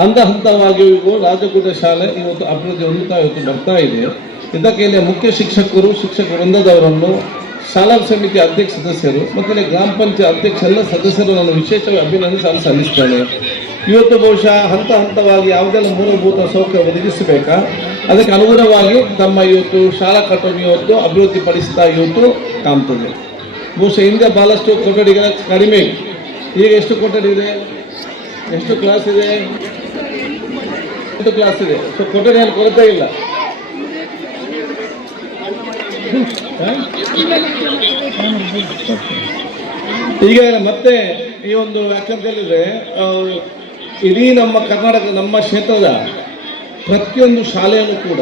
ಹಂತ ಹಂತವಾಗಿಯೂ ರಾಜಕೂಟ ಶಾಲೆ ಇವತ್ತು ಅಭಿವೃದ್ಧಿ ಹೊಂದುತ್ತಾ ಇವತ್ತು ಬರ್ತಾ ಇದೆ. ಇದಕ್ಕೆ ಇಲ್ಲಿ ಮುಖ್ಯ ಶಿಕ್ಷಕರು, ಶಿಕ್ಷಕ ವೃಂದದವರನ್ನು, ಶಾಲಾ ಸಮಿತಿ ಅಧ್ಯಕ್ಷ ಸದಸ್ಯರು ಮತ್ತು ಇಲ್ಲಿ ಗ್ರಾಮ ಪಂಚಾಯತ್ ಅಧ್ಯಕ್ಷ ಎಲ್ಲ ಸದಸ್ಯರು ನಾನು ವಿಶೇಷವಾಗಿ ಅಭಿನಂದನೆ ಸಲ್ಲಿಸ್ತೇನೆ. ಇವತ್ತು ಬಹುಶಃ ಹಂತ ಹಂತವಾಗಿ ಯಾವುದೆಲ್ಲ ಮೂಲಭೂತ ಸೌಕರ್ಯ ಒದಗಿಸಬೇಕಾ ಅದಕ್ಕೆ ಅನುಗುಣವಾಗಿ ತಮ್ಮ ಇವತ್ತು ಶಾಲಾ ಕಟ್ಟಡ ಇವತ್ತು ಅಭಿವೃದ್ಧಿ ಪಡಿಸ್ತಾ ಇವತ್ತು ಕಾಣ್ತದೆ. ಬಹುಶಃ ಹಿಂದೆ ಭಾಳಷ್ಟು ಕೊಠಡಿಗಳ ಕಡಿಮೆ, ಈಗ ಎಷ್ಟು ಕೊಠಡಿ ಇದೆ, ಎಷ್ಟು ಕ್ಲಾಸ್ ಇದೆ, 8 ಕ್ಲಾಸ್ ಇದೆ. ಸೊ ಕೊಠಡಿಯಲ್ಲಿ ಕೊರತೆ ಇಲ್ಲ. ಈಗ ಮತ್ತೆ ಈ ಒಂದು ಯಾಕಂತ ಹೇಳಿದ್ರೆ ಇಡೀ ನಮ್ಮ ಕರ್ನಾಟಕ ನಮ್ಮ ಕ್ಷೇತ್ರದ ಪ್ರತಿಯೊಂದು ಶಾಲೆಯಲ್ಲೂ ಕೂಡ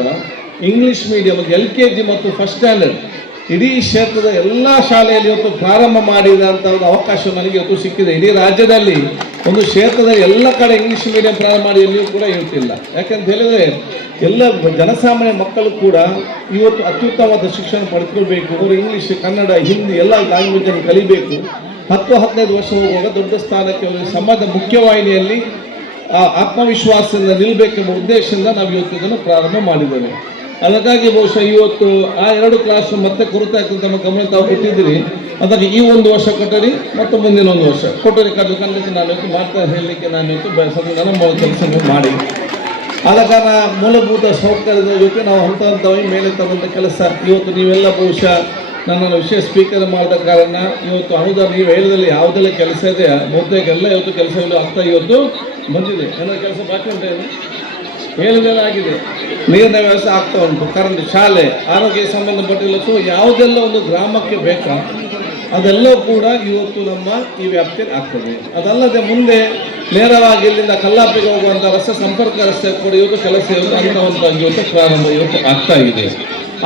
ಇಂಗ್ಲಿಷ್ ಮೀಡಿಯಂ LKG ಮತ್ತು ಫಸ್ಟ್ ಸ್ಟ್ಯಾಂಡರ್ಡ್ ಇಡೀ ಕ್ಷೇತ್ರದ ಎಲ್ಲ ಶಾಲೆಯಲ್ಲಿ ಇವತ್ತು ಪ್ರಾರಂಭ ಮಾಡಿದಂಥ ಒಂದು ಅವಕಾಶ ನನಗೆ ಇವತ್ತು ಸಿಕ್ಕಿದೆ. ಇಡೀ ರಾಜ್ಯದಲ್ಲಿ ಒಂದು ಕ್ಷೇತ್ರದ ಎಲ್ಲ ಕಡೆ ಇಂಗ್ಲಿಷ್ ಮೀಡಿಯಂ ಪ್ರಾರಂಭ ಮಾಡಿ ಎಲ್ಲಿಯೂ ಕೂಡ ಇರುತ್ತಿಲ್ಲ. ಯಾಕಂತ ಹೇಳಿದ್ರೆ ಎಲ್ಲ ಜನಸಾಮಾನ್ಯ ಮಕ್ಕಳು ಕೂಡ ಇವತ್ತು ಅತ್ಯುತ್ತಮವಾದ ಶಿಕ್ಷಣ ಪಡೆದುಕೊಳ್ಬೇಕು. ಅವರು ಇಂಗ್ಲೀಷ್, ಕನ್ನಡ, ಹಿಂದಿ ಎಲ್ಲ ಲ್ಯಾಂಗ್ವೇಜನ್ನು ಕಲಿಬೇಕು. 10-15 ವರ್ಷ ಹೋಗುವಾಗ ದೊಡ್ಡ ಸ್ಥಾನಕ್ಕೆ ಸಮಾಜದ ಮುಖ್ಯವಾಹಿನಿಯಲ್ಲಿ ಆತ್ಮವಿಶ್ವಾಸದಿಂದ ನಿಲ್ಲಬೇಕೆಂಬ ಉದ್ದೇಶದಿಂದ ನಾವು ಇವತ್ತು ಇದನ್ನು ಪ್ರಾರಂಭ ಮಾಡಿದ್ದೇವೆ. ಅದಕ್ಕಾಗಿ ಬಹುಶಃ ಇವತ್ತು ಆ 2 ಕ್ಲಾಸ್ ಮತ್ತೆ ಕೊರತೆ ತಮ್ಮ ಗಮನ ತಾವು ಕೊಟ್ಟಿದ್ದೀರಿ. ಅದಕ್ಕೆ ಈ ಒಂದು ವರ್ಷ ಕೊಠಡಿ ಮತ್ತು ಮುಂದಿನ ಒಂದು ವರ್ಷ ಕೊಠಡಿ ಕಟ್ಟಲಿಕ್ಕೆ ನಾನು ಇವತ್ತು ಮಾಡ್ತಾ ಹೇಳಲಿಕ್ಕೆ ನಾನು ಇವತ್ತು ನನ್ನ ಕೆಲಸ ಮಾಡಿ ಆದ ಕಾರಣ ಮೂಲಭೂತ ಸೌಕರ್ಯದ ಜೊತೆ ನಾವು ಹಂತ ಹಂತವಾಗಿ ಮೇಲೆ ತಗೊಂಡ ಕೆಲಸ ಇವತ್ತು ನೀವೆಲ್ಲ ಬಹುಶಃ ನನ್ನನ್ನು ವಿಶೇಷ ಸ್ಪೀಕರ್ ಮಾಡಿದ ಕಾರಣ ಇವತ್ತು ಅನುದಾನ ನೀವು ಹೇಳಿದಲ್ಲಿ ಯಾವುದೆಲ್ಲ ಕೆಲಸ ಇದೆ ಬಹುತೇಕ ಎಲ್ಲ ಇವತ್ತು ಕೆಲಸಗಳು ಆಗ್ತಾ ಇವತ್ತು ಬಂದಿದೆ. ಏನಾದ್ರು ಕೆಲಸ ಬಾಕಿ ಉಂಟು ಹೇಳಿದೆಲ್ಲ ಆಗಿದೆ. ನೀರಿನ ವ್ಯವಸ್ಥೆ ಆಗ್ತಾ ಉಂಟು, ಕರೆಂಟ್, ಶಾಲೆ, ಆರೋಗ್ಯ ಸಂಬಂಧಪಟ್ಟಿಲ್ಲ. ಸೊ ಯಾವುದೆಲ್ಲ ಒಂದು ಗ್ರಾಮಕ್ಕೆ ಬೇಕಾ ಅದೆಲ್ಲವೂ ಕೂಡ ಇವತ್ತು ನಮ್ಮ ಈ ವ್ಯಾಪ್ತಿಯಲ್ಲಿ ಆಗ್ತದೆ. ಅದಲ್ಲದೆ ಮುಂದೆ ನೇರವಾಗಿ ಇಲ್ಲಿಂದ ಕಲ್ಲಾಪಿಗೆ ಹೋಗುವಂಥ ರಸ್ತೆ ಸಂಪರ್ಕ ರಸ್ತೆ ಕೂಡ ಇವತ್ತು ಕೆಲಸ ಹಂತವಾಗಿ ಇವತ್ತು ಪ್ರಾರಂಭ ಇವತ್ತು ಆಗ್ತಾ ಇದೆ.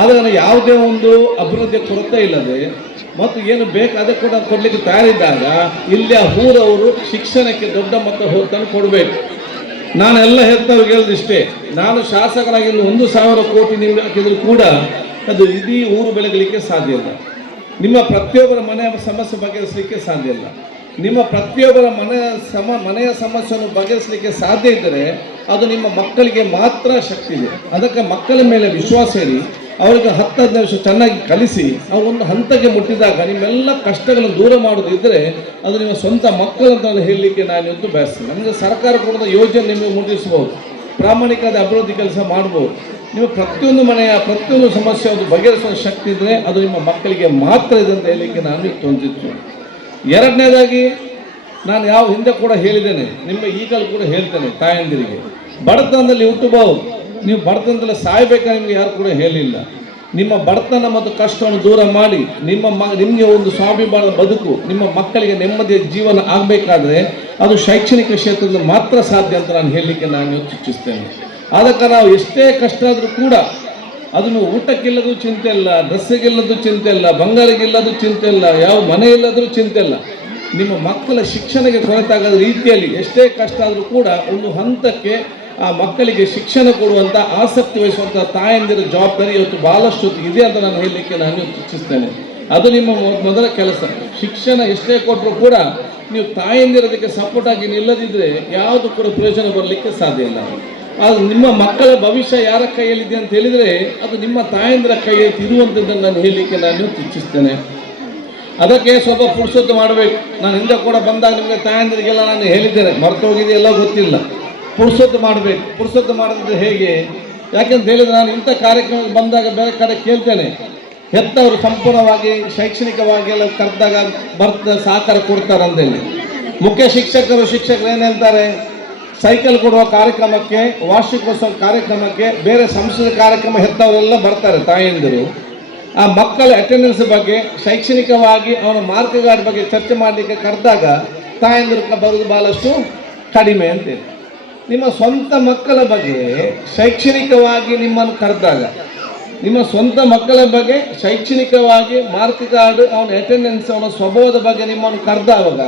ಆದರೆ ಯಾವುದೇ ಒಂದು ಅಭಿವೃದ್ಧಿ ಕೊರತೆ ಇಲ್ಲದೆ ಮತ್ತು ಏನು ಬೇಕು ಅದಕ್ಕೆ ಕೂಡ ಕೊಡಲಿಕ್ಕೆ ತಯಾರಿದ್ದಾಗ ಇಲ್ಲಿಯ ಊರವರು ಶಿಕ್ಷಣಕ್ಕೆ ದೊಡ್ಡ ಮೊತ್ತ ಹೊತ್ತನ್ನು ಕೊಡಬೇಕು. ನಾನೆಲ್ಲ ಹೆತ್ತವ್ರಿಗೆ ಹೇಳಿದಿಷ್ಟೇ, ನಾನು ಶಾಸಕರಾಗಿ 1,000 ಕೋಟಿ ನೀವು ಹಾಕಿದ್ರು ಕೂಡ ಅದು ಇಡೀ ಊರು ಬೆಳಗಲಿಕ್ಕೆ ಸಾಧ್ಯ ಇಲ್ಲ. ನಿಮ್ಮ ಪ್ರತಿಯೊಬ್ಬರ ಮನೆಯ ಸಮಸ್ಯೆ ಬಗೆಹರಿಸಲಿಕ್ಕೆ ಸಾಧ್ಯ ಇಲ್ಲ. ನಿಮ್ಮ ಪ್ರತಿಯೊಬ್ಬರ ಮನೆಯ ಸಮಸ್ಯೆಯನ್ನು ಬಗೆಹರಿಸಲಿಕ್ಕೆ ಸಾಧ್ಯ ಇದ್ದರೆ ಅದು ನಿಮ್ಮ ಮಕ್ಕಳಿಗೆ ಮಾತ್ರ ಶಕ್ತಿ ಇದೆ. ಅದಕ್ಕೆ ಮಕ್ಕಳ ಮೇಲೆ ವಿಶ್ವಾಸ ಇರಿ, ಅವರಿಗೆ 10-15 ವರ್ಷ ಚೆನ್ನಾಗಿ ಕಲಿಸಿ ಅವ್ರು ಒಂದು ಹಂತಕ್ಕೆ ಮುಟ್ಟಿದಾಗ ನಿಮ್ಮೆಲ್ಲ ಕಷ್ಟಗಳನ್ನು ದೂರ ಮಾಡೋದಿದ್ದರೆ ಅದು ನಿಮ್ಮ ಸ್ವಂತ ಮಕ್ಕಳಂತ ಹೇಳಲಿಕ್ಕೆ ನಾನು ಇವತ್ತು ಬಯಸ್ತೇನೆ. ನಮಗೆ ಸರ್ಕಾರ ಕೊಡೋದ ಯೋಜನೆ ನಿಮಗೆ ಮುಟ್ಟಿಸ್ಬೋದು, ಪ್ರಾಮಾಣಿಕವಾದ ಅಭಿವೃದ್ಧಿ ಕೆಲಸ ಮಾಡ್ಬೋದು. ನಿಮ್ಮ ಪ್ರತಿಯೊಂದು ಮನೆಯ ಪ್ರತಿಯೊಂದು ಸಮಸ್ಯೆ ಒಂದು ಬಗೆಹರಿಸುವ ಶಕ್ತಿ ಇದ್ದರೆ ಅದು ನಿಮ್ಮ ಮಕ್ಕಳಿಗೆ ಮಾತ್ರ ಇದೆ ಅಂತ ಹೇಳಲಿಕ್ಕೆ ನಾನು ಹೊಂದಿತ್ತು. ಎರಡನೇದಾಗಿ ನಾನು ಯಾವ ಹಿಂದೆ ಕೂಡ ಹೇಳಿದ್ದೇನೆ, ನಿಮ್ಮ ಈಗಲೂ ಕೂಡ ಹೇಳ್ತೇನೆ, ತಾಯಂದಿರಿಗೆ ಬಡತನದಲ್ಲಿ ಹುಟ್ಟಬಹುದು, ನೀವು ಬಡತನದಲ್ಲಿ ಸಾಯಬೇಕಾದ್ರೆ ನಿಮಗೆ ಯಾರು ಕೂಡ ಹೇಳಿಲ್ಲ. ನಿಮ್ಮ ಬಡತನ ಮತ್ತು ಕಷ್ಟವನ್ನು ದೂರ ಮಾಡಿ ನಿಮಗೆ ಒಂದು ಸ್ವಾಭಿಮಾನದ ಬದುಕು, ನಿಮ್ಮ ಮಕ್ಕಳಿಗೆ ನೆಮ್ಮದಿಯ ಜೀವನ ಆಗಬೇಕಾದ್ರೆ ಅದು ಶೈಕ್ಷಣಿಕ ಕ್ಷೇತ್ರದಲ್ಲಿ ಮಾತ್ರ ಸಾಧ್ಯ ಅಂತ ನಾನು ಹೇಳಲಿಕ್ಕೆ ನಾನು ಸೂಚಿಸ್ತೇನೆ. ಅದಕ್ಕೆ ನಾವು ಎಷ್ಟೇ ಕಷ್ಟ ಆದರೂ ಕೂಡ ಅದನ್ನು ಊಟಕ್ಕಿಲ್ಲದು ಚಿಂತೆ ಇಲ್ಲ, ಡ್ರೆಸ್ಸಿಗಿಲ್ಲದು ಚಿಂತೆ ಇಲ್ಲ, ಬಂಗಾರಿಗಿಲ್ಲದು ಚಿಂತೆ ಇಲ್ಲ, ಯಾವ ಮನೆ ಇಲ್ಲದರೂ ಚಿಂತೆ ಇಲ್ಲ. ನಿಮ್ಮ ಮಕ್ಕಳ ಶಿಕ್ಷಣಕ್ಕೆ ಕೊರತಾಗದ ರೀತಿಯಲ್ಲಿ ಎಷ್ಟೇ ಕಷ್ಟ ಆದರೂ ಕೂಡ ಒಂದು ಹಂತಕ್ಕೆ ಆ ಮಕ್ಕಳಿಗೆ ಶಿಕ್ಷಣ ಕೊಡುವಂಥ ಆಸಕ್ತಿ ವಹಿಸುವಂಥ ತಾಯಂದಿರ ಜವಾಬ್ದಾರಿ ಇವತ್ತು ಭಾಳಷ್ಟು ಇದೆ ಅಂತ ನಾನು ಹೇಳಲಿಕ್ಕೆ ನಾನು ಸೂಚಿಸ್ತೇನೆ. ಅದು ನಿಮ್ಮ ಮೊದಲ ಕೆಲಸ. ಶಿಕ್ಷಣ ಎಷ್ಟೇ ಕೊಟ್ಟರು ಕೂಡ ನೀವು ತಾಯಂದಿರೋದಕ್ಕೆ ಸಪೋರ್ಟ್ ಆಗಿ ನಿಲ್ಲದಿದ್ದರೆ ಯಾವುದು ಕೂಡ ಪ್ರಯೋಜನ ಬರಲಿಕ್ಕೆ ಸಾಧ್ಯ ಇಲ್ಲ. ಅದು ನಿಮ್ಮ ಮಕ್ಕಳ ಭವಿಷ್ಯ ಯಾರ ಕೈಯಲ್ಲಿದೆ ಅಂತ ಹೇಳಿದರೆ ಅದು ನಿಮ್ಮ ತಾಯಂದಿರ ಕೈಯಲ್ಲಿ ಇರುವಂಥದ್ದನ್ನು ನಾನು ಹೇಳಲಿಕ್ಕೆ ನಾನು ಇಚ್ಛಿಸ್ತೇನೆ. ಅದಕ್ಕೆ ಸ್ವಲ್ಪ ಪುರ್ಸೊತ್ತು ಮಾಡಬೇಕು. ನಾನು ಹಿಂದೆ ಕೂಡ ಬಂದಾಗ ನಿಮಗೆ ತಾಯಂದಿರಿಗೆಲ್ಲ ನಾನು ಹೇಳಿದ್ದೇನೆ, ಮರೆತು ಹೋಗಿದೆಯೆಲ್ಲ ಗೊತ್ತಿಲ್ಲ. ಪುರ್ಸೊತ್ತು ಮಾಡಬೇಕು. ಪುರ್ಸೊತ್ತು ಮಾಡಿದ್ರೆ ಹೇಗೆ? ಯಾಕೆಂತ ಹೇಳಿದರೆ ನಾನು ಇಂಥ ಕಾರ್ಯಕ್ರಮಕ್ಕೆ ಬಂದಾಗ ಬೇರೆ ಕಡೆ ಕೇಳ್ತೇನೆ, ಹೆತ್ತವರು ಸಂಪೂರ್ಣವಾಗಿ ಶೈಕ್ಷಣಿಕವಾಗಿ ಎಲ್ಲ ಕರೆದಾಗ ಸಹಕಾರ ಕೊಡ್ತಾರೆ ಅಂತೇಳಿ. ಮುಖ್ಯ ಶಿಕ್ಷಕರು ಏನು ಹೇಳ್ತಾರೆ, ಸೈಕಲ್ ಕೊಡುವ ಕಾರ್ಯಕ್ರಮಕ್ಕೆ, ವಾರ್ಷಿಕೋತ್ಸವ ಕಾರ್ಯಕ್ರಮಕ್ಕೆ, ಬೇರೆ ಸಂಸ್ಕೃತ ಕಾರ್ಯಕ್ರಮ ಹೆತ್ತವರೆಲ್ಲ ಬರ್ತಾರೆ ತಾಯಂದಿರು. ಆ ಮಕ್ಕಳ ಅಟೆಂಡೆನ್ಸ್ ಬಗ್ಗೆ, ಶೈಕ್ಷಣಿಕವಾಗಿ ಅವನ ಮಾರ್ಕ್ ಕಾರ್ಡ್ ಬಗ್ಗೆ ಚರ್ಚೆ ಮಾಡಲಿಕ್ಕೆ ಕರೆದಾಗ ತಾಯಂದಿರು ಬರೋದು ಭಾಳಷ್ಟು ಕಡಿಮೆ ಅಂತೇಳಿ. ನಿಮ್ಮ ಸ್ವಂತ ಮಕ್ಕಳ ಬಗ್ಗೆ ಶೈಕ್ಷಣಿಕವಾಗಿ ನಿಮ್ಮನ್ನು ಕರೆದಾಗ, ನಿಮ್ಮ ಸ್ವಂತ ಮಕ್ಕಳ ಬಗ್ಗೆ ಶೈಕ್ಷಣಿಕವಾಗಿ ಮಾರ್ಕ್ ಕಾರ್ಡ್, ಅವನ ಅಟೆಂಡೆನ್ಸ್, ಅವನ ಸ್ವಭಾವದ ಬಗ್ಗೆ ನಿಮ್ಮನ್ನು ಕರೆದಾಗ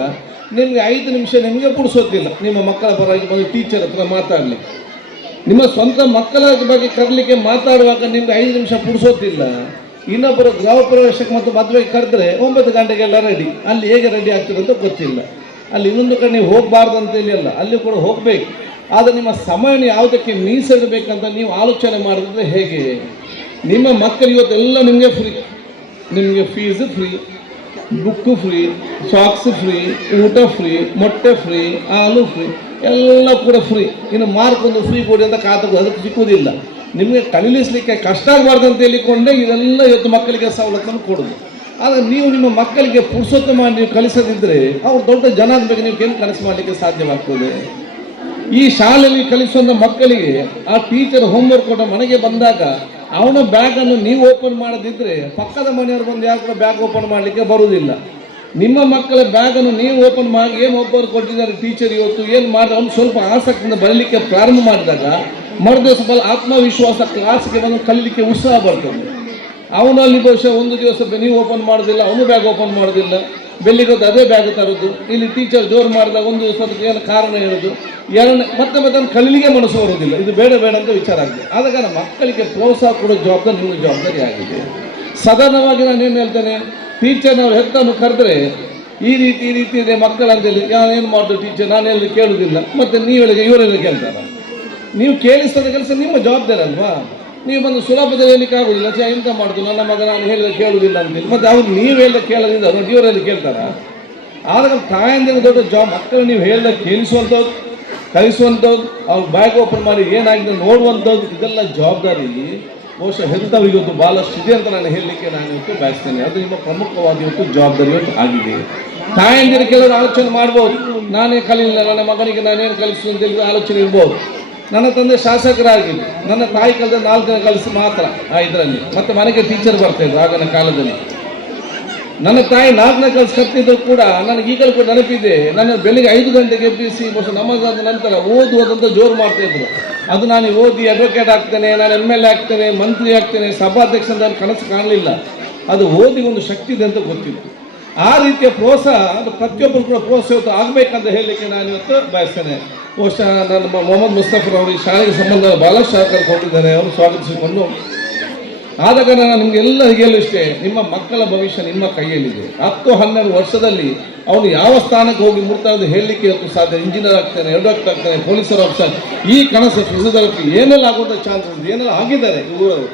ನಿಮಗೆ 5 ನಿಮಿಷ ನಿಮಗೆ ಪುಡಿಸೋದಿಲ್ಲ ನಿಮ್ಮ ಮಕ್ಕಳ ಪರವಾಗಿ ಬಂದು ಟೀಚರ್ ಹತ್ರ ಮಾತಾಡಲಿಕ್ಕೆ. ನಿಮ್ಮ ಸ್ವಂತ ಮಕ್ಕಳ ಬಗ್ಗೆ ಕರೆಯಲಿಕ್ಕೆ ಮಾತಾಡುವಾಗ ನಿಮ್ಗೆ 5 ನಿಮಿಷ ಪುಡಿಸೋದಿಲ್ಲ. ಇನ್ನೊಬ್ಬರು ಗೃಹ ಪ್ರವೇಶಕ್ಕೆ ಮತ್ತು ಮದುವೆಗೆ ಕರೆದ್ರೆ 9 ಗಂಟೆಗೆಲ್ಲ ರೆಡಿ. ಅಲ್ಲಿ ಹೇಗೆ ರೆಡಿ ಆಗ್ತದೆ ಅಂತ ಗೊತ್ತಿಲ್ಲ. ಅಲ್ಲಿ ಇನ್ನೊಂದು ಕಡೆ ನೀವು ಹೋಗಬಾರ್ದು ಅಂತೇಳಿ ಅಲ್ಲ, ಅಲ್ಲಿ ಕೂಡ ಹೋಗಬೇಕು. ಆದರೆ ನಿಮ್ಮ ಸಮಯವನ್ನು ಯಾವುದಕ್ಕೆ ಮೀಸಲಿಡಬೇಕಂತ ನೀವು ಆಲೋಚನೆ ಮಾಡಿದ್ರೆ ಹೇಗೆ? ನಿಮ್ಮ ಮಕ್ಕಳು ಇವತ್ತೆಲ್ಲ ನಿಮಗೆ ಫ್ರೀ, ನಿಮಗೆ fees free, book free, socks free, ಊಟ ಫ್ರೀ, ಮೊಟ್ಟೆ ಫ್ರೀ, ಹಾಲು ಫ್ರೀ, ಎಲ್ಲ ಕೂಡ ಫ್ರೀ. ಇನ್ನು ಮಾರ್ಕ್ ಒಂದು ಫ್ರೀ ಕೊಡಿ ಅಂತ ಕಾತದ್ದು ಅದಕ್ಕೆ ಸಿಕ್ಕುವುದಿಲ್ಲ. ನಿಮಗೆ ಕಲಿಸಲಿಕ್ಕೆ ಕಷ್ಟ ಆಗಬಾರ್ದು ಅಂತ ಹೇಳಿಕೊಂಡೇ ಇದೆಲ್ಲ ಇವತ್ತು ಮಕ್ಕಳಿಗೆ ಸವಲತ್ತನ್ನು ಕೊಡೋದು. ಆದರೆ ನೀವು ನಿಮ್ಮ ಮಕ್ಕಳಿಗೆ ಪುರುಷೋತ್ತ ಮಾಡಿ ನೀವು ಕಲಿಸದಿದ್ದರೆ ಅವ್ರು ದೊಡ್ಡ ಜನ ಆಗಬೇಕು, ನೀವು ಏನು ಕನಸು ಮಾಡಲಿಕ್ಕೆ ಸಾಧ್ಯವಾಗ್ತದೆ? ಈ ಶಾಲೆಯಲ್ಲಿ ಕಲಿಸುವಂಥ ಮಕ್ಕಳಿಗೆ ಆ ಟೀಚರ್ ಹೋಮ್ವರ್ಕ್ ಕೊಟ್ಟ ಮನೆಗೆ ಬಂದಾಗ ಅವನ ಬ್ಯಾಗನ್ನು ನೀವು ಓಪನ್ ಮಾಡದಿದ್ದರೆ ಪಕ್ಕದ ಮನೆಯವರು ಬಂದು ಯಾರು ಕೂಡ ಬ್ಯಾಗ್ ಓಪನ್ ಮಾಡಲಿಕ್ಕೆ ಬರುವುದಿಲ್ಲ. ನಿಮ್ಮ ಮಕ್ಕಳ ಬ್ಯಾಗನ್ನು ನೀವು ಓಪನ್ ಮಾಡಿ ಏನು ಒಬ್ಬರು ಕೊಟ್ಟಿದ್ದಾರೆ ಟೀಚರ್ ಇವತ್ತು ಏನು ಮಾಡಿದ್ರೆ ಅವ್ನು ಸ್ವಲ್ಪ ಆಸಕ್ತಿಯಿಂದ ಬರಲಿಕ್ಕೆ ಪ್ರಾರಂಭ ಮಾಡಿದಾಗ ಮರುದಿವಸ ಆತ್ಮವಿಶ್ವಾಸ ಕ್ಲಾಸ್ಗೆ ಬಂದು ಕಲೀಲಿಕ್ಕೆ ಉತ್ಸಾಹ ಬರ್ತದೆ. ಅವನಲ್ಲಿ ಬಹುಶಃ ಒಂದು ದಿವಸ ನೀವು ಓಪನ್ ಮಾಡೋದಿಲ್ಲ, ಅವನು ಬ್ಯಾಗ್ ಓಪನ್ ಮಾಡೋದಿಲ್ಲ, ಬೆಲ್ಲಿಗೆ ಅದೇ ಬ್ಯಾಗ್ ತರೋದು, ಇಲ್ಲಿ ಟೀಚರ್ ಜೋರು ಮಾಡಿದಾಗ ಒಂದು ದಿವಸ ಅದಕ್ಕೆ ಏನು ಕಾರಣ ಹೇಳೋದು, ಮತ್ತೆ ಅದನ್ನು ಕಲೀಲಿಕ್ಕೆ ಮನಸ್ಸು ಬರೋದಿಲ್ಲ. ಇದು ಬೇಡ ಬೇಡ ಅಂತ ವಿಚಾರ ಆಗಿದೆ. ಆದ ಕಾರಣ ಮಕ್ಕಳಿಗೆ ಪ್ರೋತ್ಸಾಹ ಕೊಡೋ ಜವಾಬ್ದಾರಿ ನಿಮ್ಮ ಜವಾಬ್ದಾರಿ ಆಗಿದೆ. ಸಾಧಾರಣವಾಗಿ ನಾನು ಏನು ಹೇಳ್ತೇನೆ, ಟೀಚರ್ನವ್ರು ಹೆತ್ತನ್ನು ಕರೆದ್ರೆ ಈ ರೀತಿ ಇದೆ ಮಕ್ಕಳಂತೇಳಿ ಏನು ಮಾಡೋದು ಟೀಚರ್, ನಾನು ಹೇಳಿ ಕೇಳೋದಿಲ್ಲ, ಮತ್ತು ನೀವು ಹೇಳಿದ್ರೆ ಇವರೆಲ್ಲ ಕೇಳ್ತಾರೆ. ನೀವು ಕೇಳಿಸ್ತದ ಕೆಲಸ ನಿಮ್ಮ ಜವಾಬ್ದಾರಿ ಅಲ್ವಾ? ನೀವು ಬಂದು ಸುಲಭದಲ್ಲಿ ಹೇಳಲಿಕ್ಕೆ ಆಗೋದಿಲ್ಲ, ಎಂತ ಮಾಡೋದು ನನ್ನ ಮಗ ನಾನು ಹೇಳಿದ್ರೆ ಕೇಳುವುದಿಲ್ಲ ಅಂತೇಳಿ, ಮತ್ತು ಅವ್ರು ನೀವು ಹೇಳಿದ ಕೇಳೋದ್ರಿಂದ ನೋಡಿ ಇವರಲ್ಲಿ ಕೇಳ್ತಾರ? ಆದಾಗ ತಾಯಂದಿರ ದೊಡ್ಡ ಜಾಬ್ ಮಕ್ಕಳು ನೀವು ಹೇಳಿದ ಕೇಳಿಸುವಂಥದ್ದು, ಕಲಿಸುವಂಥದ್ದು, ಅವ್ರು ಬ್ಯಾಗ್ ಓಪನ್ ಮಾಡಿ ಏನಾಗಿದೆ ನೋಡುವಂಥದ್ದು, ಇದೆಲ್ಲ ಜವಾಬ್ದಾರಿ ಬಹುಶಃ ಹೆತ್ತವರಿಗೆ ಇವತ್ತು ಭಾಳಷ್ಟು ಇದೆ ಅಂತ ನಾನು ಹೇಳಲಿಕ್ಕೆ ನಾನು ಇವತ್ತು ಬಯಸ್ತೇನೆ. ಅದು ನಿಮ್ಮ ಪ್ರಮುಖವಾದ ಇವತ್ತು ಜವಾಬ್ದಾರಿ ಇವತ್ತು ಆಗಿದೆ. ತಾಯಂದಿರು ಕೆಲವರು ಆಲೋಚನೆ ಮಾಡ್ಬೋದು, ನಾನೇ ಕಲಿಯಿಲ್ಲ ನನ್ನ ಮಗನಿಗೆ ನಾನೇನು ಕಲಿಸು ಅಂತ ಹೇಳಿ ಆಲೋಚನೆ ಇರ್ಬೋದು. ನನ್ನ ತಂದೆ ಶಾಸಕರಾಗಿದ್ದು ನನ್ನ ತಾಯಿ ಕಲಿದ 4 ದಿನ ಕಲಿಸಿ ಮಾತ್ರ ಇದರಲ್ಲಿ, ಮತ್ತು ಮನೆಗೆ ಟೀಚರ್ ಬರ್ತಾಯಿದ್ರು ಆಗಿನ ಕಾಲದಲ್ಲಿ. ನನ್ನ ತಾಯಿ 4 ದಿನ ಕಲಿಸಿ ಕತ್ತಿದ್ರು ಕೂಡ ನನಗೆ ಈಗಲೂ ಕೂಡ ನೆನಪಿದೆ. ನನ್ನ ಬೆಳಿಗ್ಗೆ 5 ಗಂಟೆಗೆ ಎಬ್ಬಿಸಿ ನಮಾಜಾದ ನಂತರ ಓದುವುದಂತ ಜೋರು ಮಾಡ್ತಾಯಿದ್ರು. ಅದು ನಾನು ಓದಿ ಅಡ್ವೊಕೇಟ್ ಆಗ್ತೇನೆ, ನಾನು MLA ಆಗ್ತೇನೆ, ಮಂತ್ರಿ ಆಗ್ತೇನೆ, ಸಭಾಧ್ಯಕ್ಷ ಅಂತ ಕನಸು ಕಾಣಲಿಲ್ಲ. ಅದು ಓದಿ ಒಂದು ಶಕ್ತಿ ಇದೆ ಅಂತ ಗೊತ್ತಿತ್ತು. ಆ ರೀತಿಯ ಪ್ರೋತ್ಸಾಹ ಅದು ಪ್ರತಿಯೊಬ್ಬರು ಕೂಡ ಪ್ರೋತ್ಸಾಹ ಆಗಬೇಕಂತ ಹೇಳಲಿಕ್ಕೆ ನಾನು ಇವತ್ತು ಬಯಸ್ತೇನೆ. ಬಹುಶಃ ನನ್ನ ಮೊಹಮ್ಮದ್ ಮುಸ್ತಫರ್ ಅವರು ಈ ಶಾಲೆಗೆ ಸಂಬಂಧ ಭಾಳಷ್ಟು ಸಹಕಾರ ಕೊಟ್ಟಿದ್ದಾರೆ, ಅವರು ಸ್ವಾಗತಿಸಿಕೊಂಡು. ಆದ ಕಾರಣ ನಾನು ನಿಮಗೆಲ್ಲರಿಗೂ ಹೇಳಲು ಇಷ್ಟೇ, ನಿಮ್ಮ ಮಕ್ಕಳ ಭವಿಷ್ಯ ನಿಮ್ಮ ಕೈಯಲ್ಲಿದೆ. 10-12 ವರ್ಷದಲ್ಲಿ ಅವನು ಯಾವ ಸ್ಥಾನಕ್ಕೆ ಹೋಗಿ ಮುಟ್ತಾನೆ ಹೇಳಲಿಕ್ಕೆ ಇವತ್ತು ಸಾಧ್ಯ. ಇಂಜಿನಿಯರ್ ಆಗ್ತಾನೆ, ಎಡಾಕ್ಟರ್ ಆಗ್ತಾನೆ, ಪೊಲೀಸರು ಆಗ್ತಾನೆ. ಈ ಕನಸು ಫಿಸಿಯೋಥೆರಪಿ ಏನೆಲ್ಲ ಆಗುವಂಥ ಚಾನ್ಸ್ ಇದೆ, ಏನೆಲ್ಲ ಆಗಿದ್ದಾರೆ ಇವರು,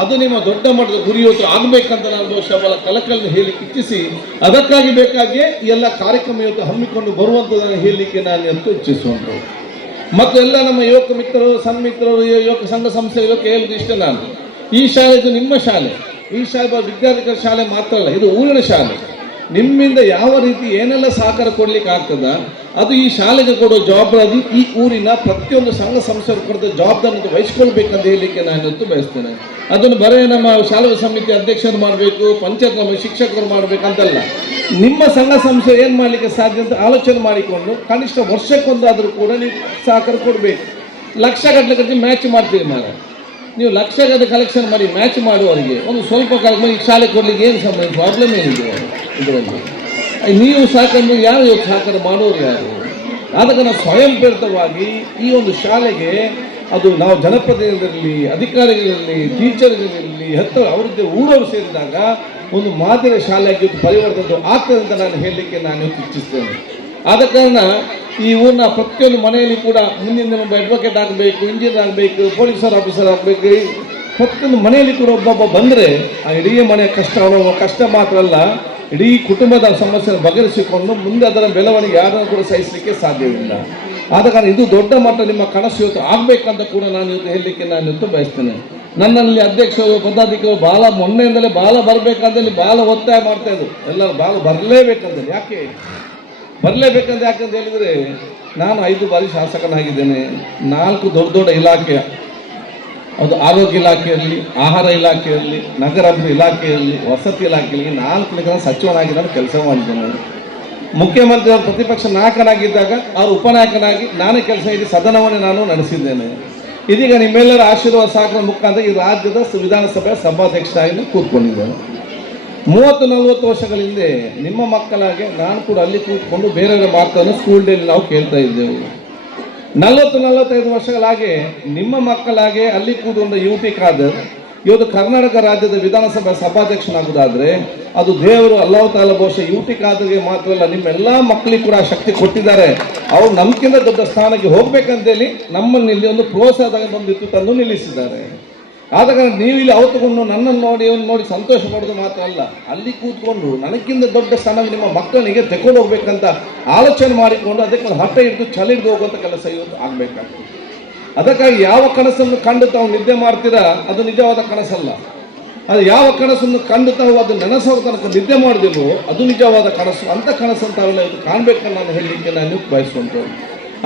ಅದು ನಿಮ್ಮ ದೊಡ್ಡ ಮಟ್ಟದ ಗುರಿ ಇವತ್ತು ಆಗಬೇಕಂತ ನಾನು ಬಹುಶಃ ಬಹಳ ಕಲಕಲನ್ನು ಹೇಳಲಿಕ್ಕೆ ಇಚ್ಛಿಸಿ, ಅದಕ್ಕಾಗಿ ಬೇಕಾಗಿ ಈ ಎಲ್ಲ ಕಾರ್ಯಕ್ರಮ ಇವತ್ತು ಹಮ್ಮಿಕೊಂಡು ಬರುವಂಥದ್ದನ್ನು ಹೇಳಲಿಕ್ಕೆ ನಾನು ಇವತ್ತು ಇಚ್ಛಿಸುವಂಥದ್ದು. ಮತ್ತು ಎಲ್ಲ ನಮ್ಮ ಯುವಕ ಮಿತ್ರರು, ಸನ್ಮಿತ್ರರು, ಯುವಕ ಸಂಘ ಸಂಸ್ಥೆಗಳಿಗೆ ಹೇಳೋದು ಇಷ್ಟ, ನಾನು ಈ ಶಾಲೆ ಇದು ನಿಮ್ಮ ಶಾಲೆ. ಈ ಶಾಲೆ ವಿದ್ಯಾರ್ಥಿಗಳ ಶಾಲೆ ಮಾತ್ರ ಅಲ್ಲ, ಇದು ಊರಿನ ಶಾಲೆ. ನಿಮ್ಮಿಂದ ಯಾವ ರೀತಿ ಏನೆಲ್ಲ ಸಹಕಾರ ಕೊಡಲಿಕ್ಕೆ ಆಗ್ತದ ಅದು ಈ ಶಾಲೆಗೆ ಕೊಡೋ ಜವಾಬ್ದಾರಿ ಈ ಊರಿನ ಪ್ರತಿಯೊಂದು ಸಂಘ ಸಂಸ್ಥೆಗಳು ಕೊಡೋ ಜವಾಬ್ದಾರಿ ವಹಿಸ್ಕೊಳ್ಬೇಕಂತ ಹೇಳಲಿಕ್ಕೆ ನಾನು ಇವತ್ತು ಬಯಸ್ತೇನೆ. ಅದನ್ನು ಬರೀ ನಮ್ಮ ಶಾಲಾ ಸಮಿತಿ ಅಧ್ಯಕ್ಷರು ಮಾಡಬೇಕು, ಪಂಚಾಯತ್ ನಮ್ಮ ಶಿಕ್ಷಕರು ಮಾಡಬೇಕಂತಲ್ಲ. ನಿಮ್ಮ ಸಂಘ ಸಂಸ್ಥೆ ಏನು ಮಾಡಲಿಕ್ಕೆ ಸಾಧ್ಯ ಅಂತ ಆಲೋಚನೆ ಮಾಡಿಕೊಂಡು ಕನಿಷ್ಠ ವರ್ಷಕ್ಕೊಂದಾದರೂ ಕೂಡ ನೀವು ಸಹಕಾರ ಕೊಡಬೇಕು. ಲಕ್ಷಗಟ್ಟಲೆ ಮ್ಯಾಚ್ ಮಾಡ್ತೀವಿ ಮಾರೆ, ನೀವು ಲಕ್ಷಗಟ್ಟಲೆ ಕಲೆಕ್ಷನ್ ಮಾಡಿ ಮ್ಯಾಚ್ ಮಾಡುವವರಿಗೆ ಒಂದು ಸ್ವಲ್ಪ ಕಾಲ ಈ ಶಾಲೆ ಕೊಡಲಿಕ್ಕೆ ಏನು ಸಂಬಂಧ ಪ್ರಾಬ್ಲಮ್ ಏನಿದೆ ಇದರಲ್ಲಿ? ನೀವು ಸಾಕಂದ್ರೆ ಯಾರು ಇವತ್ತು ಸಹಕಾರ ಮಾಡೋರು ಯಾರು? ಆದ ಕಾರಣ ಸ್ವಯಂ ಪ್ರೇರಿತವಾಗಿ ಈ ಒಂದು ಶಾಲೆಗೆ ಅದು ನಾವು ಜನಪ್ರತಿನಿಧಿಗಳಿರಲಿ, ಅಧಿಕಾರಿಗಳಿರಲಿ, ಟೀಚರ್ಗಳಿರಲಿ, ಅವರಿಗೆ ಊರವರು ಸೇರಿದಾಗ ಒಂದು ಮಾದರಿ ಶಾಲೆಯಾಗಿ ಪರಿವರ್ತನೆ ಆಗ್ತದೆ ಅಂತ ನಾನು ಹೇಳಲಿಕ್ಕೆ ನಾನು ಇಚ್ಛಿಸ್ತೇನೆ. ಆದ ಕಾರಣ ಈ ಊರಿನ ಪ್ರತಿಯೊಂದು ಮನೆಯಲ್ಲಿ ಕೂಡ ಮುಂದಿನ ಒಬ್ಬ ಅಡ್ವೊಕೇಟ್ ಆಗಬೇಕು, ಇಂಜಿನಿಯರ್ ಆಗಬೇಕು, ಪೊಲೀಸರ್ ಆಫೀಸರ್ ಆಗಬೇಕು. ಪ್ರತಿಯೊಂದು ಮನೆಯಲ್ಲಿ ಕೂಡ ಒಬ್ಬೊಬ್ಬ ಬಂದರೆ ಆ ಇಡೀ ಮನೆಯ ಕಷ್ಟ ಮಾತ್ರ ಅಲ್ಲ, ಇಡೀ ಕುಟುಂಬದ ಸಮಸ್ಯೆಯನ್ನು ಬಗೆಹರಿಸಿಕೊಂಡು ಮುಂದೆ ಅದರ ಬೆಳವಣಿಗೆ ಯಾರನ್ನು ಕೂಡ ಸಹಿಸಲಿಕ್ಕೆ ಸಾಧ್ಯವಿಲ್ಲ. ಆದ ಕಾರಣ ಇದು ದೊಡ್ಡ ಮಟ್ಟ ನಿಮ್ಮ ಕನಸು ಇವತ್ತು ಆಗಬೇಕಂತ ಕೂಡ ನಾನು ಇವತ್ತು ಹೇಳಲಿಕ್ಕೆ ನಾನು ಇವತ್ತು ಬಯಸ್ತೇನೆ. ನನ್ನಲ್ಲಿ ಅಧ್ಯಕ್ಷರು ಪದಾಧಿಕಾರಿಗಳು ಭಾಳ ಮೊನ್ನೆಯಿಂದಲೇ ಭಾಳ ಬರಬೇಕಂತೇಳಿ ಭಾಳ ಒತ್ತಾಯ ಮಾಡ್ತಾಯಿದ್ರು. ಎಲ್ಲರೂ ಭಾಳ ಬರಲೇಬೇಕಂತೇಳಿ. ಬರಲೇಬೇಕಂತ ಯಾಕಂತ ಹೇಳಿದರೆ ನಾನು 5 ಬಾರಿ ಶಾಸಕನಾಗಿದ್ದೇನೆ. 4 ದೊಡ್ಡ ದೊಡ್ಡ ಇಲಾಖೆಯ, ಅದು ಆರೋಗ್ಯ ಇಲಾಖೆ ಇರಲಿ, ಆಹಾರ ಇಲಾಖೆ ಇರಲಿ, ನಗರಾಭಿವೃದ್ಧಿ ಇಲಾಖೆ ಇರಲಿ, ವಸತಿ ಇಲಾಖೆ ಇರಲಿ, 4 ಸಚಿವನಾಗಿ ನಾನು ಕೆಲಸ ಮಾಡಿದ್ದೇನೆ. ಮುಖ್ಯಮಂತ್ರಿ ಅವರು ಪ್ರತಿಪಕ್ಷ ನಾಯಕನಾಗಿದ್ದಾಗ ಅವರು ಉಪನಾಯಕನಾಗಿ ನಾನೇ ಕೆಲಸ ಇಡೀ ಸದನವನ್ನೇ ನಾನು ನಡೆಸಿದ್ದೇನೆ. ಇದೀಗ ನಿಮ್ಮೆಲ್ಲರ ಆಶೀರ್ವಾದ ಸಹಕಾರ ಮುಖಾಂತರ ಈ ರಾಜ್ಯದ ವಿಧಾನಸಭೆಯ ಸಭಾಧ್ಯಕ್ಷರಾಗಿ ಕೂತ್ಕೊಂಡಿದ್ದೇನೆ. 30-40 ವರ್ಷಗಳ ಹಿಂದೆ ನಿಮ್ಮ ಮಕ್ಕಳಾಗೆ ನಾನು ಕೂಡ ಅಲ್ಲಿ ಕೂತ್ಕೊಂಡು ಬೇರೆಯವರ ಮಾತನ್ನು ಸ್ಕೂಲ್ ಡೇಲಿ ನಾವು ಕೇಳ್ತಾ ಇದ್ದೆವು. 40-45 ವರ್ಷಗಳಾಗೆ ನಿಮ್ಮ ಮಕ್ಕಳಾಗೆ ಅಲ್ಲಿ ಕೂತ್ಕೊಂಡ ಯುವತಿ ಖಾದರ್ ಇವತ್ತು ಕರ್ನಾಟಕ ರಾಜ್ಯದ ವಿಧಾನಸಭೆ ಸಭಾಧ್ಯಕ್ಷನಾಗುವುದಾದರೆ ಅದು ದೇವರು ಅಲ್ಲಾಹ್ ತಾಲ ಬಹುಶಃ ಯುಟಿ ಖಾದರ್ಗೆ ಮಾತ್ರ ಅಲ್ಲ, ನಿಮ್ಮೆಲ್ಲ ಮಕ್ಕಳಿಗೆ ಕೂಡ ಶಕ್ತಿ ಕೊಟ್ಟಿದ್ದಾರೆ. ಅವ್ರು ನಮ್ಗಿಂತ ದೊಡ್ಡ ಸ್ಥಾನಕ್ಕೆ ಹೋಗ್ಬೇಕಂತೇಳಿ ನಮ್ಮನ್ನು ಇಲ್ಲಿ ಒಂದು ಪ್ರೋತ್ಸಾಹದಾಗ ಬಂದಿತ್ತು ತಂದು ನಿಲ್ಲಿಸಿದ್ದಾರೆ. ಆದ ಕಾರಣ ನೀವು ಇಲ್ಲಿ ಅವತ್ತುಕೊಂಡು ನನ್ನನ್ನು ನೋಡಿ ಅವನು ನೋಡಿ ಸಂತೋಷ ಪಡೋದು ಮಾತ್ರ ಅಲ್ಲ, ಅಲ್ಲಿ ಕೂತ್ಕೊಂಡು ನನಗಿಂತ ದೊಡ್ಡ ಸ್ಥಾನಕ್ಕೆ ನಿಮ್ಮ ಮಕ್ಕಳಿಗೆ ತಗೊಂಡು ಹೋಗ್ಬೇಕಂತ ಆಲೋಚನೆ ಮಾಡಿಕೊಂಡು ಅದಕ್ಕೆ ಹಠ ಹಿಡಿದು ಛಲ ಹಿಡಿದು ಹೋಗುವಂಥ ಕೆಲಸ ಇವತ್ತು ಆಗಬೇಕಾಗ್ತದೆ. ಅದಕ್ಕಾಗಿ ಯಾವ ಕನಸನ್ನು ಕಂಡು ತಾವು ನಿದ್ದೆ ಮಾಡ್ತೀರಾ ಅದು ನಿಜವಾದ ಕನಸಲ್ಲ. ಅದು ಯಾವ ಕನಸನ್ನು ಕಂಡು ತಾವು ಅದು ನೆನಸೋ ತನಕ ನಿದ್ದೆ ಮಾಡೋದಿಲ್ವೋ ಅದು ನಿಜವಾದ ಕನಸು. ಅಂಥ ಕನಸನ್ನು ತಾವೆಲ್ಲ ಇದು ಕಾಣಬೇಕನ್ನು ನಾನು ಹೇಳಲಿಕ್ಕೆ ನಾನು ಬಯಸುವಂಥದ್ದು.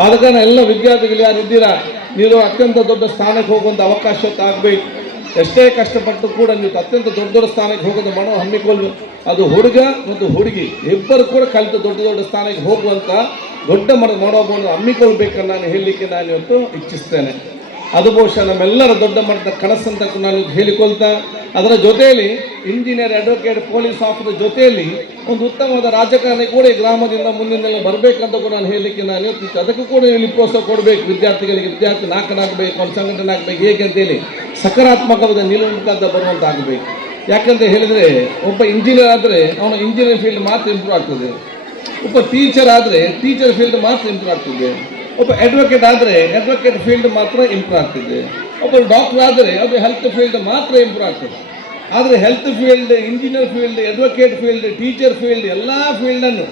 ಆದ ಕಾರಣ ಎಲ್ಲ ವಿದ್ಯಾರ್ಥಿಗಳು ಯಾರಿದ್ದೀರಾ, ನೀವು ಅತ್ಯಂತ ದೊಡ್ಡ ಸ್ಥಾನಕ್ಕೆ ಹೋಗುವಂಥ ಅವಕಾಶ ಆಗಬೇಕು. ಎಷ್ಟೇ ಕಷ್ಟಪಟ್ಟು ಕೂಡ ನೀವು ಅತ್ಯಂತ ದೊಡ್ಡ ದೊಡ್ಡ ಸ್ಥಾನಕ್ಕೆ ಹೋಗೋದು ಮನೋ ಹಮ್ಮಿಕೊಳ್ಬೇಕು. ಅದು ಹುಡುಗ ಮತ್ತು ಹುಡುಗಿ ಇಬ್ಬರು ಕೂಡ ಕಲಿತು ದೊಡ್ಡ ದೊಡ್ಡ ಸ್ಥಾನಕ್ಕೆ ಹೋಗುವಂಥ ದೊಡ್ಡ ಮನೋಭಾವವನ್ನು ಹಮ್ಮಿಕೊಳ್ಬೇಕನ್ನು ನಾನು ಹೇಳಲಿಕ್ಕೆ ನಾನು ಇವತ್ತು ಇಚ್ಛಿಸ್ತೇನೆ. ಅದು ಬಹುಶಃ ನಮ್ಮೆಲ್ಲರ ದೊಡ್ಡ ಮಟ್ಟದ ಕನಸಂತ ನಾನು ಹೇಳಿಕೊಳ್ತಾ, ಅದರ ಜೊತೆಯಲ್ಲಿ ಇಂಜಿನಿಯರ್, ಅಡ್ವೊಕೇಟ್, ಪೊಲೀಸ್ ಆಫೀಸರ್ ಜೊತೆಯಲ್ಲಿ ಒಂದು ಉತ್ತಮವಾದ ರಾಜಕಾರಣಿ ಕೂಡ ಈ ಗ್ರಾಮದಿಂದ ಮುಂದಿನೆಲ್ಲ ಬರಬೇಕಂತ ಕೂಡ ನಾನು ಹೇಳಲಿಕ್ಕೆ ನಾನು ಯೋಚಿಸಿ ಅದಕ್ಕೂ ಕೂಡ ಇಲ್ಲಿ ಪ್ರೋತ್ಸಾಹ ಕೊಡಬೇಕು. ವಿದ್ಯಾರ್ಥಿಗಳಿಗೆ ವಿದ್ಯಾರ್ಥಿ ನಾಯಕನಾಗಬೇಕು, ಒಂದು ಸಂಘಟನೆ ಆಗಬೇಕು, ಹೇಗೆ ಅಂತೇಳಿ ಸಕಾರಾತ್ಮಕವಾದ ನಿಲುವು ಮುಖಾಂತರ ಬರುವಂತ ಆಗಬೇಕು. ಯಾಕಂತ ಹೇಳಿದರೆ ಒಬ್ಬ ಇಂಜಿನಿಯರ್ ಆದರೆ ಅವನ ಇಂಜಿನಿಯರ್ ಫೀಲ್ಡ್ ಮಾತ್ರ ಇಂಪ್ರೂವ್ ಆಗ್ತದೆ, ಒಬ್ಬ ಟೀಚರ್ ಆದರೆ ಟೀಚರ್ ಫೀಲ್ಡ್ ಮಾತ್ರ ಇಂಪ್ರೂವ್ ಆಗ್ತದೆ, ಒಬ್ಬ ಅಡ್ವೊಕೇಟ್ ಆದರೆ ಅಡ್ವೊಕೇಟ್ ಫೀಲ್ಡ್ ಮಾತ್ರ ಇಂಪ್ರೂವ್ ಆಗ್ತದೆ, ಒಬ್ಬ ಡಾಕ್ಟರ್ ಆದರೆ ಅದು ಹೆಲ್ತ್ ಫೀಲ್ಡ್ ಮಾತ್ರ ಇಂಪ್ರೂವ್ ಆಗ್ತದೆ. ಆದರೆ health field, engineer field, advocate field, teacher field ಎಲ್ಲ ಫೀಲ್ಡನ್ನು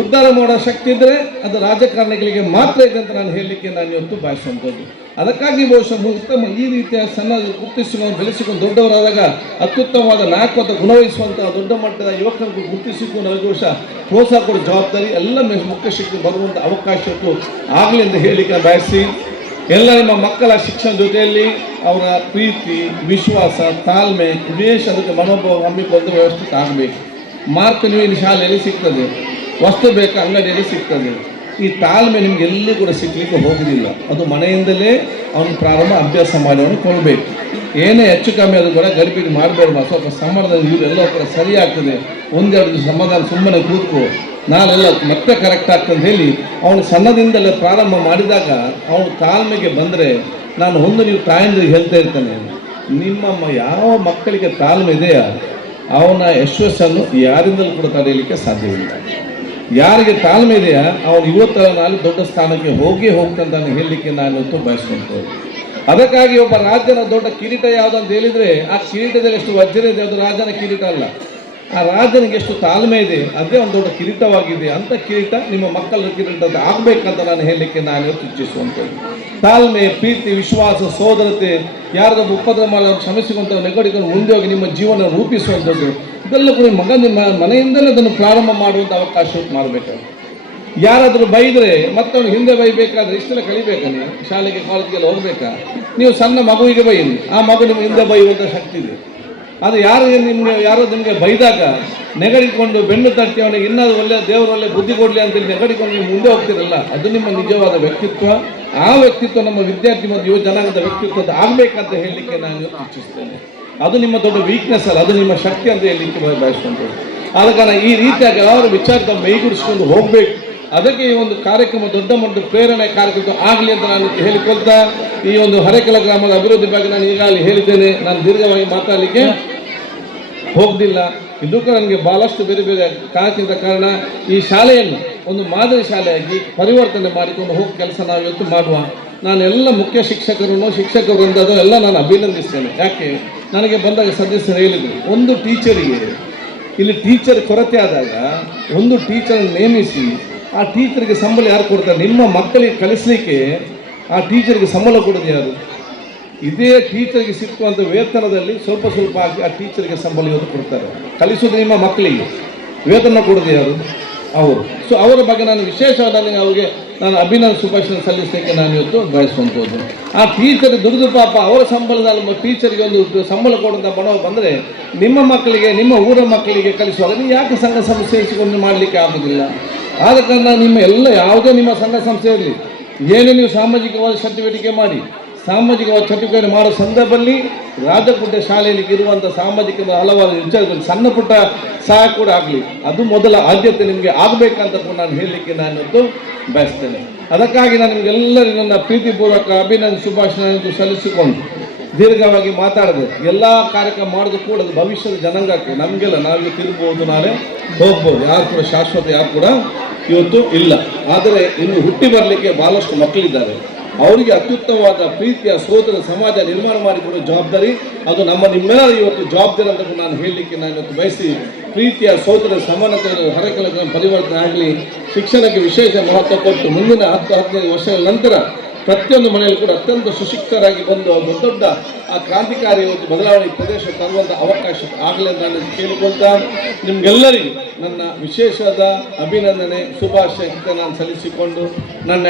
ಉದ್ಧಾರ ಮಾಡೋ ಶಕ್ತಿ ಇದ್ದರೆ ಅದು ರಾಜಕಾರಣಿಗಳಿಗೆ ಮಾತ್ರ ಇದೆ ಅಂತ ನಾನು ಹೇಳಲಿಕ್ಕೆ ನಾನು ಇವತ್ತು ಬಯಸುವಂಥದ್ದು. ಅದಕ್ಕಾಗಿ ಬಹುಶಃ ಉತ್ತಮ ಈ ರೀತಿಯ ಸಣ್ಣ ಗುರುತಿಸಿಕೊಂಡು ಬೆಳೆಸಿಕೊಂಡು ದೊಡ್ಡವರಾದಾಗ ಅತ್ಯುತ್ತಮವಾದ ನಾಯಕತ್ವ ಗುಣವಹಿಸುವಂಥ ದೊಡ್ಡ ಮಟ್ಟದ ಯುವಕರಿಗೆ ಗುರುತಿಸಿಕೊಂಡು ಅವರಿಗೆ ಬಹುಶಃ ಪ್ರೋತ್ಸಾಹ ಕೊಡೋ ಜವಾಬ್ದಾರಿ ಎಲ್ಲ ಮುಖ್ಯ ಶಿಕ್ಷಕರು ಬರುವಂಥ ಅವಕಾಶ ಆಗಲಿ ಅಂತ ಹೇಳಲಿಕ್ಕೆ ಬಯಸಿ, ಎಲ್ಲ ನಿಮ್ಮ ಮಕ್ಕಳ ಶಿಕ್ಷಣ ಜೊತೆಯಲ್ಲಿ ಅವರ ಪ್ರೀತಿ, ವಿಶ್ವಾಸ, ತಾಳ್ಮೆ, ವಿವೇಶ ಅದಕ್ಕೆ ಮನೋಭಾವ ಹಮ್ಮಿಕೊಂಡು ವ್ಯವಸ್ಥಿತ ಆಗಬೇಕು. ಮಾರ್ಕ್ ನೀವು ಇಲ್ಲಿ ಶಾಲೆಯಲ್ಲಿ ಸಿಗ್ತದೆ, ವಸ್ತು ಬೇಕಾ ಅಂಗಡಿಯಲ್ಲಿ ಸಿಗ್ತದೆ. ಈ ತಾಳ್ಮೆ ನಿಮ್ಗೆ ಎಲ್ಲಿ ಕೂಡ ಸಿಗ್ಲಿಕ್ಕೆ ಹೋಗುವುದಿಲ್ಲ. ಅದು ಮನೆಯಿಂದಲೇ ಅವನು ಪ್ರಾರಂಭ ಅಭ್ಯಾಸ ಮಾಡಿ ಅವನು ಕೊಡಬೇಕು. ಏನೇ ಹೆಚ್ಚು ಕಮ್ಮಿ ಅದು ಕೂಡ ಗಡಿಬಿಡಿ ಮಾಡಬೇಡ, ಸ್ವಲ್ಪ ಸಮಾಧಾನ ಇವರೆಲ್ಲ ಕೂಡ ಸರಿ ಆಗ್ತದೆ, ಒಂದೆರಡು ದಿವಸ ಸಮಾಧಾನ ಸುಮ್ಮನೆ ಕೂತ್ಕೋ, ನಾನೆಲ್ಲ ಮತ್ತೆ ಕರೆಕ್ಟ್ ಆಗ್ತದೆ ಹೇಳಿ ಅವನು ಸಣ್ಣದಿಂದಲೇ ಪ್ರಾರಂಭ ಮಾಡಿದಾಗ ಅವನು ತಾಳ್ಮೆಗೆ ಬಂದರೆ, ನಾನು ಒಂದು ನೀವು ತಾಯಂದ್ರಿಗೆ ಹೇಳ್ತಾ ಇರ್ತಾನೆ, ನಿಮ್ಮಮ್ಮ ಯಾವ ಮಕ್ಕಳಿಗೆ ತಾಳ್ಮೆ ಇದೆಯಾ ಅವನ ಯಶಸ್ಸನ್ನು ಯಾರಿಂದಲೂ ಕೂಡ ತಡೆಯಲಿಕ್ಕೆ ಸಾಧ್ಯವಿಲ್ಲ. ಯಾರಿಗೆ ತಾಳ್ಮೆ ಇದೆಯಾ ಅವನು ಇವತ್ತರ ನಾಳೆ ದೊಡ್ಡ ಸ್ಥಾನಕ್ಕೆ ಹೋಗ್ತಾನೆ ಹೇಳಲಿಕ್ಕೆ ನಾನು ಇವತ್ತು ಬಯಸ್ಕೊಂತೇವೆ. ಅದಕ್ಕಾಗಿ ಒಬ್ಬ ರಾಜನ ದೊಡ್ಡ ಕಿರೀಟ ಯಾವುದಂತ ಹೇಳಿದರೆ ಆ ಕಿರೀಟದಲ್ಲಿ ಎಷ್ಟು ವಜ್ರ ಇದೆ ಅದು ರಾಜನ ಕಿರೀಟ ಅಲ್ಲ, ಆ ರಾಜನಿಗೆ ಎಷ್ಟು ತಾಳ್ಮೆ ಇದೆ ಅದೇ ಒಂದು ದೊಡ್ಡ ಕಿರೀಟವಾಗಿದೆ. ಅಂಥ ಕಿರೀಟ ನಿಮ್ಮ ಮಕ್ಕಳ ಕಿರೀಟ ಆಗಬೇಕಂತ ನಾನು ಹೇಳಲಿಕ್ಕೆ ನಾನು ಇವತ್ತು ಇಚ್ಛಿಸುವಂಥದ್ದು. ತಾಳ್ಮೆ, ಪ್ರೀತಿ, ವಿಶ್ವಾಸ, ಸೋದರತೆ, ಯಾರದೊಬ್ಬ ಉಪದ್ರ ಮಾಡೋದು ಕ್ಷಮಿಸಿಕೊಂತ ನೆಗಡಿಕೊಂಡು ಮುಂದೆ ಹೋಗಿ ನಿಮ್ಮ ಜೀವನ ರೂಪಿಸುವಂಥದ್ದು ಇದೆಲ್ಲ ಕೂಡ ನಿಮ್ಮ ಮನೆಯಿಂದಲೇ ಅದನ್ನು ಪ್ರಾರಂಭ ಮಾಡುವಂಥ ಅವಕಾಶ ಮಾಡಬೇಕು. ಯಾರಾದರೂ ಬೈದರೆ ಮತ್ತವನು ಹಿಂದೆ ಬೈಬೇಕಾದ್ರೆ ಇಷ್ಟೆಲ್ಲ ಕಲಿಬೇಕಾ? ನೀವು ಶಾಲೆಗೆ ಕಾಲೇಜಿಗೆಲ್ಲ ಹೋಗ್ಬೇಕಾ? ನೀವು ಸಣ್ಣ ಮಗುವಿಗೆ ಬೈಯಿರಿ, ಆ ಮಗು ನಿಮ್ಮ ಹಿಂದೆ ಬೈಯುವಂಥ ಶಕ್ತಿ ಇದೆ. ಅದು ಯಾರು ನಿಮಗೆ ಬೈದಾಗ ನೆಗಡಿಕೊಂಡು ಬೆನ್ನು ತಟ್ಟಿ ಅವನಿಗೆ ಇನ್ನಾದ್ರು ಒಳ್ಳೆ ದೇವರು ಒಳ್ಳೆ ಬುದ್ಧಿ ಕೊಡಲಿ ಅಂತೇಳಿ ನೆಗಡಿಕೊಂಡು ನೀವು ಮುಂದೆ ಹೋಗ್ತಿರಲ್ಲ, ಅದು ನಿಮ್ಮ ನಿಜವಾದ ವ್ಯಕ್ತಿತ್ವ. ಆ ವ್ಯಕ್ತಿತ್ವ ನಮ್ಮ ವಿದ್ಯಾರ್ಥಿ ಮತ್ತು ಯುವ ಜನಾಂಗದ ವ್ಯಕ್ತಿತ್ವದ ಆಗಬೇಕಂತ ಹೇಳಲಿಕ್ಕೆ ನಾನು ಇಚ್ಛಿಸ್ತೇನೆ. ಅದು ನಿಮ್ಮ ದೊಡ್ಡ ವೀಕ್ನೆಸ್ ಅಲ್ಲ, ಅದು ನಿಮ್ಮ ಶಕ್ತಿ ಅಂತ ಹೇಳಲಿಕ್ಕೆ ಬಯಸ್ಕೊಂಡ್ರು. ಆದ ಕಾರಣ ಈ ರೀತಿಯಾಗಿ ಹಲವಾರು ವಿಚಾರ ಮೈಗೂಡಿಸ್ಕೊಂಡು ಹೋಗಬೇಕು. ಅದಕ್ಕೆ ಈ ಒಂದು ಕಾರ್ಯಕ್ರಮ ದೊಡ್ಡ ಮಟ್ಟದ ಪ್ರೇರಣೆ ಕಾರ್ಯಕ್ರಮ ಆಗಲಿ ಅಂತ ನಾನು ಹೇಳಿಕೊಳ್ತಾ, ಈ ಒಂದು ಹರೇಕೆಲ ಗ್ರಾಮದ ಅಭಿವೃದ್ಧಿ ಬಗ್ಗೆ ನಾನು ಈಗಾಗಲೇ ಹೇಳಿದ್ದೇನೆ, ನಾನು ದೀರ್ಘವಾಗಿ ಮಾತಾಡಲಿಕ್ಕೆ ಹೋಗ್ದಿಲ್ಲ. ಇದು ಕೂಡ ನನಗೆ ಭಾಳಷ್ಟು ಬೇರೆ ಬೇರೆ ಕಾರಣಕ್ಕಿಂತ ಕಾರಣ ಈ ಶಾಲೆಯನ್ನು ಒಂದು ಮಾದರಿ ಶಾಲೆಯಾಗಿ ಪರಿವರ್ತನೆ ಮಾಡಿಕೊಂಡು ಹೋಗಿ ಕೆಲಸ ನಾವು ಇವತ್ತು ಮಾಡುವ. ನಾನು ಎಲ್ಲ ಮುಖ್ಯ ಶಿಕ್ಷಕರು ಅಂದದು ಎಲ್ಲ ನಾನು ಅಭಿನಂದಿಸ್ತೇನೆ. ಯಾಕೆ ನನಗೆ ಬಂದಾಗ ಸದಸ್ಯರು ಹೇಳಿದರು, ಒಂದು ಟೀಚರಿಗೆ ಇಲ್ಲಿ ಟೀಚರ್ ಕೊರತೆ ಆದಾಗ ಒಂದು ಟೀಚರ್ ನೇಮಿಸಿ ಆ ಟೀಚರ್ಗೆ ಸಂಬಳ ಯಾರು ಕೊಡ್ತಾರೆ? ನಿಮ್ಮ ಮಕ್ಕಳಿಗೆ ಕಲಿಸಲಿಕ್ಕೆ ಆ ಟೀಚರ್ಗೆ ಸಂಬಳ ಕೊಡೋದು ಯಾರು? ಇದೇ ಟೀಚರ್ಗೆ ಸಿಕ್ಕುವಂಥ ವೇತನದಲ್ಲಿ ಸ್ವಲ್ಪ ಆಗಿ ಆ ಟೀಚರ್ಗೆ ಸಂಬಳ ಇವತ್ತು ಕೊಡ್ತಾರೆ. ಕಲಿಸೋದು ನಿಮ್ಮ ಮಕ್ಕಳಿಗೆ, ವೇತನ ಕೊಡೋದು ಯಾರು? ಅವರು. ಸೊ ಅವರ ಬಗ್ಗೆ ನಾನು ವಿಶೇಷವಾದ ಅವರಿಗೆ ನಾನು ಶುಭಾಶಯ ಸಲ್ಲಿಸಲಿಕ್ಕೆ ನಾನು ಇವತ್ತು ಬಯಸುವಂಥದ್ದು. ಆ ಟೀಚರ್ ದುಡಿದು ಪಾಪ ಅವರ ಸಂಬಳದಲ್ಲಿ ಟೀಚರ್ಗೆ ಒಂದು ಸಂಬಳ ಕೊಡುವಂಥ ಮನೋಭಾವ ಬಂದರೆ ನಿಮ್ಮ ಮಕ್ಕಳಿಗೆ, ನಿಮ್ಮ ಊರ ಮಕ್ಕಳಿಗೆ ಕಲಿಸುವಾಗ ನೀವು ಯಾಕೆ ಸಂಘ ಸಂಸ್ಥೆ ಸೇರಿಸಿಕೊಂಡು ಮಾಡಲಿಕ್ಕೆ ಆಗೋದಿಲ್ಲ? ಆದ ಕಾರಣ ನಿಮ್ಮ ಎಲ್ಲ ಯಾವುದೇ ನಿಮ್ಮ ಸಂಘ ಸಂಸ್ಥೆ ಇರಲಿ, ಏನೇ ನೀವು ಸಾಮಾಜಿಕವಾದ ಚಟುವಟಿಕೆ ಮಾಡಿ, ಸಾಮಾಜಿಕವಾದ ಚಟುವಟಿಕೆ ಮಾಡೋ ಸಂದರ್ಭದಲ್ಲಿ ರಾಜಕುಟ ಶಾಲೆಯಲ್ಲಿ ಇರುವಂಥ ಸಾಮಾಜಿಕ ಹಲವಾರು ವಿಚಾರಗಳು ಸಣ್ಣ ಪುಟ್ಟ ಸಹಾಯ ಕೂಡ ಆಗಲಿ, ಅದು ಮೊದಲ ಆದ್ಯತೆ ನಿಮಗೆ ಆಗಬೇಕಂತ ಕೂಡ ನಾನು ಹೇಳಲಿಕ್ಕೆ ನಾನು ಬಯಸ್ತೇನೆ. ಅದಕ್ಕಾಗಿ ನಾನು ನಿಮಗೆಲ್ಲರಿಗೂ ನನ್ನ ಪ್ರೀತಿಪೂರ್ವಕ ಶುಭಾಶಯ ಸಲ್ಲಿಸಿಕೊಂಡು ದೀರ್ಘವಾಗಿ ಮಾತಾಡದೆ ಎಲ್ಲ ಕಾರ್ಯಕ್ರಮ ಮಾಡೋದು ಕೂಡ ಅದು ಭವಿಷ್ಯದ ಜನಾಂಗಕ್ಕೆ, ನಮಗೆಲ್ಲ ನಾವೀಗ ತಿರುಗ್ಬೋದು, ನಾಳೆ ಹೋಗ್ಬೋದು, ಯಾರು ಕೂಡ ಶಾಶ್ವತ ಯಾರು ಕೂಡ ಇವತ್ತು ಇಲ್ಲ. ಆದರೆ ಇನ್ನು ಹುಟ್ಟಿ ಬರಲಿಕ್ಕೆ ಬಹಳಷ್ಟು ಮಕ್ಕಳಿದ್ದಾರೆ. ಅವರಿಗೆ ಅತ್ಯುತ್ತಮವಾದ ಪ್ರೀತಿಯ ಸೋದರ ಸಮಾಜ ನಿರ್ಮಾಣ ಮಾಡಿಕೊಡೋ ಜವಾಬ್ದಾರಿ ಅದು ನಿಮ್ಮೆಲ್ಲರ ಇವತ್ತು ಜವಾಬ್ದಾರಿ ಅಂತ ನಾನು ಹೇಳಲಿಕ್ಕೆ ನಾನು ಇವತ್ತು ಬಯಸಿ, ಪ್ರೀತಿಯ ಸೋದರ ಸಮಾನತೆ ಹರಕೆಲಗಳನ್ನು ಪರಿವರ್ತನೆ ಆಗಲಿ, ಶಿಕ್ಷಣಕ್ಕೆ ವಿಶೇಷ ಮಹತ್ವ ಕೊಟ್ಟು ಮುಂದಿನ 10-15 ವರ್ಷಗಳ ನಂತರ ಪ್ರತಿಯೊಂದು ಮನೆಯಲ್ಲಿ ಕೂಡ ಅತ್ಯಂತ ಸುಶಿಕ್ಷರಾಗಿ ಬಂದು ಒಂದು ದೊಡ್ಡ ಆ ಕ್ರಾಂತಿಕಾರಿ ಒಂದು ಬದಲಾವಣೆ ಪ್ರದೇಶ ತರುವಂಥ ಅವಕಾಶ ಆಗಲಿ ಅಂತ ನಾನು ಕೇಳಿಕೊಳ್ತಾ, ನಿಮಗೆಲ್ಲರಿಗೂ ನನ್ನ ವಿಶೇಷದ ಅಭಿನಂದನೆ ಶುಭಾಶಯ ನಾನು ಸಲ್ಲಿಸಿಕೊಂಡು ನನ್ನ